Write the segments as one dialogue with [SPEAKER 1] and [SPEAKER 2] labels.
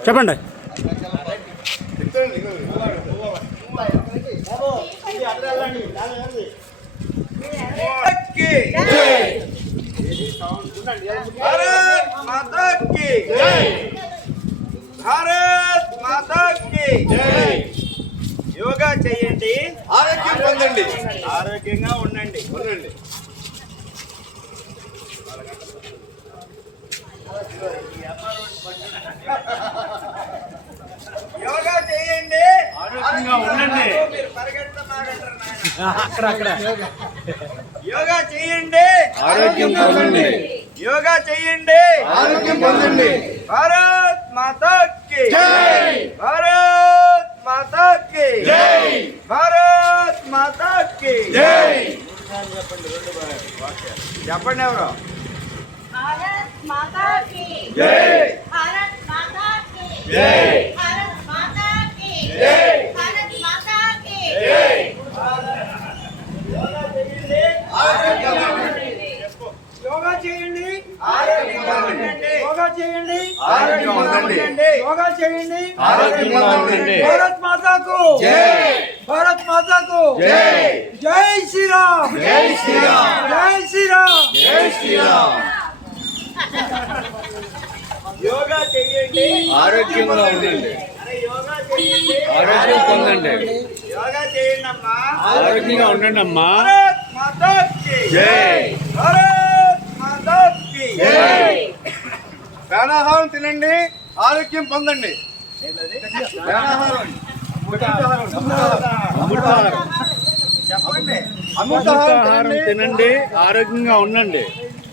[SPEAKER 1] చెప్పండి.
[SPEAKER 2] భారత్ మాతా కీ జై, భారత్ మాతా కీ జై. యోగా చేయండి, ఆరోగ్యం పొందండి, ఆరోగ్యంగా ఉండండి. యోగా చేయండి, ఆరోగ్యంగా ఉండండి.
[SPEAKER 1] అక్కడ
[SPEAKER 2] యోగా చేయండి,
[SPEAKER 1] ఆరోగ్యం పొందండి.
[SPEAKER 2] యోగా చేయండి,
[SPEAKER 3] ఆరోగ్యం పొందండి.
[SPEAKER 2] భారత్ మాతా కీ
[SPEAKER 3] జై,
[SPEAKER 2] భారత్ మాతా కీ
[SPEAKER 3] జై,
[SPEAKER 2] భారత్ మాతా కీ
[SPEAKER 3] జై.
[SPEAKER 2] చెప్పండి ఎవరు?
[SPEAKER 4] भारत माता की
[SPEAKER 3] జై,
[SPEAKER 4] भारत माता की
[SPEAKER 3] జై,
[SPEAKER 4] भारत माता की
[SPEAKER 3] జై,
[SPEAKER 4] भारत माता की
[SPEAKER 3] జై.
[SPEAKER 2] యోగా చేయండి,
[SPEAKER 3] ఆరోగ్యంగా ఉండండి.
[SPEAKER 2] యోగా చేయండి,
[SPEAKER 3] ఆరోగ్యంగా ఉండండి.
[SPEAKER 2] యోగా చేయండి,
[SPEAKER 3] ఆరోగ్యంగా ఉండండి.
[SPEAKER 2] భారత్ మాతాకు
[SPEAKER 3] జై,
[SPEAKER 2] భారత్ మాతాకు
[SPEAKER 3] జై,
[SPEAKER 2] జై శ్రీరామ్,
[SPEAKER 3] జై శ్రీరామ్,
[SPEAKER 2] జై శ్రీరామ్.
[SPEAKER 3] జై శ్రీరామ్.
[SPEAKER 2] యోగా చేయండి,
[SPEAKER 3] ఆరోగ్యంగా ఉండండి.
[SPEAKER 2] అరే యోగా చేయండి,
[SPEAKER 1] ఆరోగ్యం పొందండి.
[SPEAKER 2] యోగా చేయండి అమ్మా.
[SPEAKER 1] ఆరోగ్యంగా ఉండండి అమ్మా.
[SPEAKER 2] భారత్ మాతాకి
[SPEAKER 3] జై,
[SPEAKER 2] భారత్ మాతాకి
[SPEAKER 3] జై.
[SPEAKER 2] ప్రాణాహారం తినండి, ఆరోగ్యం పొందండి. ప్రాణాహారం
[SPEAKER 1] అమృతాహారం.
[SPEAKER 2] చెప్పండి.
[SPEAKER 1] అమృతాహారం తినండి, ఆరోగ్యంగా ఉండండి.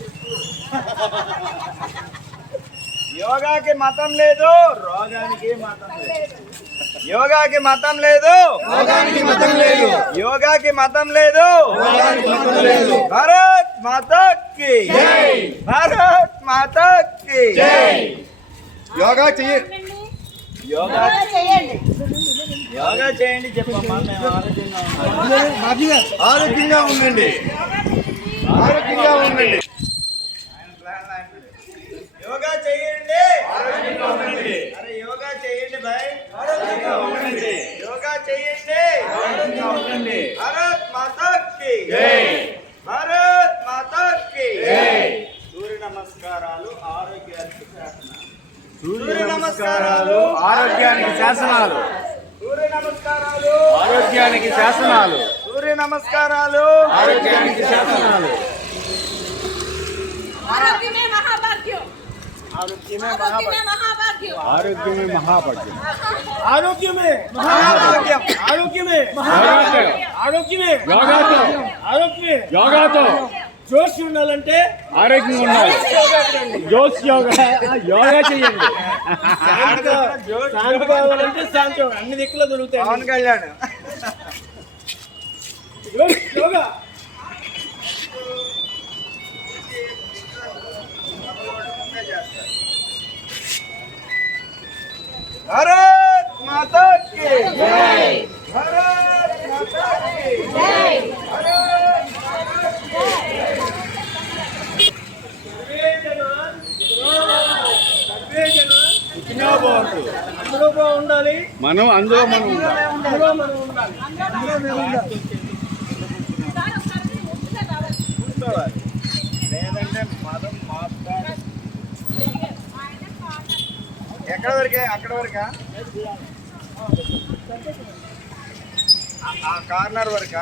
[SPEAKER 2] యోగాకి మతం లేదు, రోగానికి మతం లేదు. యోగాకి మతం లేదు,
[SPEAKER 3] రోగానికి మతం లేదు.
[SPEAKER 2] యోగాకి మతం లేదు.
[SPEAKER 3] రోగానికి మతం లేదు.
[SPEAKER 2] భారత్ మాతాకి
[SPEAKER 3] జై,
[SPEAKER 2] భారత్ మాతాకి
[SPEAKER 3] జై. యోగా చెయ్యి.
[SPEAKER 2] యోగా
[SPEAKER 4] చేయండి
[SPEAKER 2] యోగా చేయండి చెప్పమ్మా. మేము ఆరోగ్యంగా
[SPEAKER 3] ఆరోగ్యంగా
[SPEAKER 2] ఉన్నాం.
[SPEAKER 3] ఉండండి. ఆరోగ్యంగా ఉండండి.
[SPEAKER 2] యోగా చేయండి,
[SPEAKER 3] ఆరోగ్యంగా ఉండండి.
[SPEAKER 2] అరే యోగా చేయండి భాయ్,
[SPEAKER 3] ఆరోగ్యంగా ఉండండి.
[SPEAKER 2] యోగా చేయండి.
[SPEAKER 3] ఆరోగ్యంగా ఉండండి.
[SPEAKER 2] భారత్ మాతాకి
[SPEAKER 3] జై,
[SPEAKER 2] భారత్ మాతాకి
[SPEAKER 3] జై.
[SPEAKER 2] సూర్య నమస్కారాలు ఆరోగ్యానికి శాసనాలు.
[SPEAKER 1] సూర్య నమస్కారాలు ఆరోగ్యానికి శాసనాలు.
[SPEAKER 2] సూర్య నమస్కారాలు
[SPEAKER 1] ఆరోగ్యానికి శాసనాలు.
[SPEAKER 2] సూర్య నమస్కారాలు
[SPEAKER 1] ఆరోగ్యానికి శాసనాలు.
[SPEAKER 4] आरोग्य में महाभाग्य
[SPEAKER 2] ఆరోగ్యమే
[SPEAKER 4] आरोग्य में महाभाग्य
[SPEAKER 1] ఆరోగ్యమే మహాభాగ్యం.
[SPEAKER 2] ఆరోగ్య में महाभाग्य आरोग्य में
[SPEAKER 1] యోగాతో
[SPEAKER 2] ఆరోగ్య में
[SPEAKER 1] యోగాతో
[SPEAKER 2] ఆరోగ్య में
[SPEAKER 1] యోగాతో
[SPEAKER 2] జోష్ ఉండాలంటే
[SPEAKER 1] ఆరోగ్యంగా ఉండాలి. జోస్ యోగా యోగా చేయండి.
[SPEAKER 2] శాంతి కావాలంటే శాంతి అన్ని దిక్కులో దొరుకుతాయి. పవన్ కళ్యాణ్ యోగా భారత్ మాతా కీ
[SPEAKER 4] जय
[SPEAKER 2] భారత్ మాతా కీ
[SPEAKER 4] जय
[SPEAKER 2] అందులో బాగుండాలి,
[SPEAKER 1] మనం అందులో మనం ఉండాలి.
[SPEAKER 2] అందులో మనం ఉండాలి. కూర్చోవాలి. లేదంటే మతం మాట్లాడాలి. ఎక్కడ వరకే? అక్కడ వరకా? ఆ కార్నర్ వరకా?